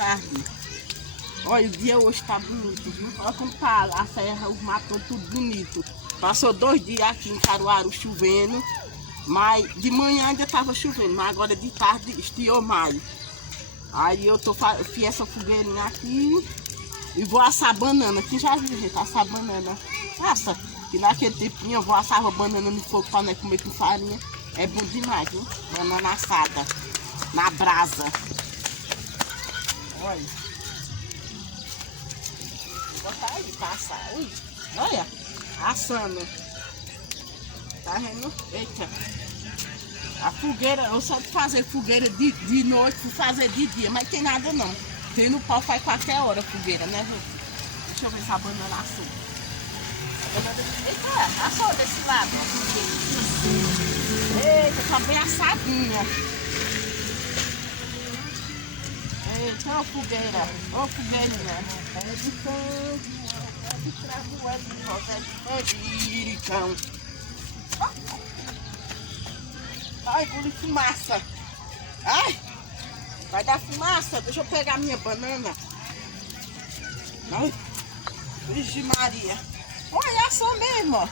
carne. Olha, o dia hoje tá bonito, viu? Olha como tá a serra, os matos tudo bonito. Passou 2 dias aqui em Caruaru chovendo, mas de manhã ainda tava chovendo, mas agora de tarde estiou mais. Aí eu fiz essa fogueirinha aqui e vou assar banana. Aqui já viu, gente, assar banana. Nossa, que naquele tempinho eu vou assar a banana no fogo para nós comer com farinha. É bom demais, viu? Banana assada na brasa. Olha. Vou botar aí pra assar. Ui, olha, assando. Tá vendo? Eita. A fogueira, eu só fazer fogueira de noite, fui fazer de dia, mas tem nada não. Tem no pau faz qualquer hora fogueira, né, gente? Deixa eu ver se a banana assou. Eita, assou desse lado. Eita, tá bem assadinha. Eita, ó fogueira, ó fogueirinha. É de canto, é de cravo, é de rosa, é de liricão. Ai, engoli fumaça. Ai, vai dar fumaça. Deixa eu pegar minha banana. Ai, Vixe Maria. Olha, assou mesmo, ó.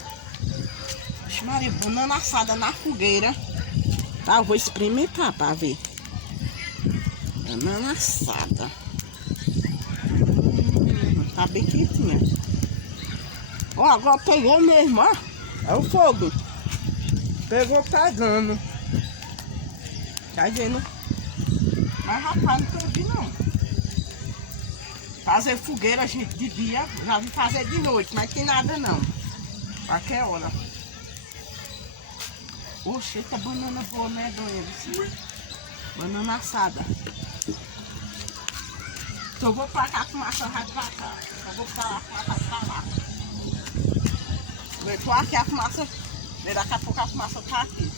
Vixe Maria, banana assada na fogueira. Tá, eu vou experimentar pra ver. Banana assada. Tá bem quentinha. Ó, agora pegou mesmo, ó. É o fogo. Pegou pegando. Tá vendo? Mas rapaz, não tô aqui não. Fazer fogueira, gente, de dia. Já vi fazer de noite, mas tem nada não. Qualquer hora. Oxe, eita banana boa, né, dona? Banana assada. Então eu vou pra cá, a fumaça vai pra cá. Eu vou pra lá, a fumaça vai pra lá. Eu tô aqui, a fumaça. Daqui a pouco a fumaça tá aqui.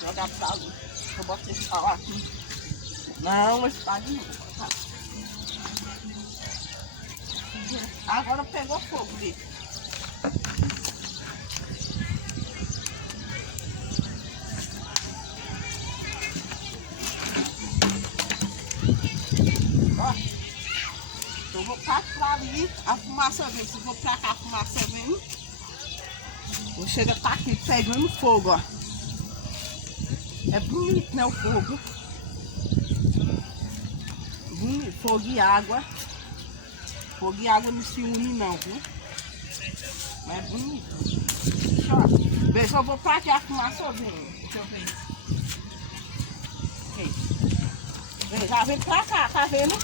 Jogar pra luz. Eu boto esse pau aqui. Não, esse pau não vou botar. Agora pegou fogo, ali. Ó. Eu vou pra ali, a fumaça vem. Se eu vou pra cá, a fumaça vem. Vou chegar tá aqui pegando fogo, ó. É bonito, né, o fogo. Bonito, fogo e água. Fogo e água não se unem não, viu? Mas é bonito. Ó, vê se eu vou pra cá, a fumaça vem. Deixa eu ver. Vem, já vem pra cá, tá vendo?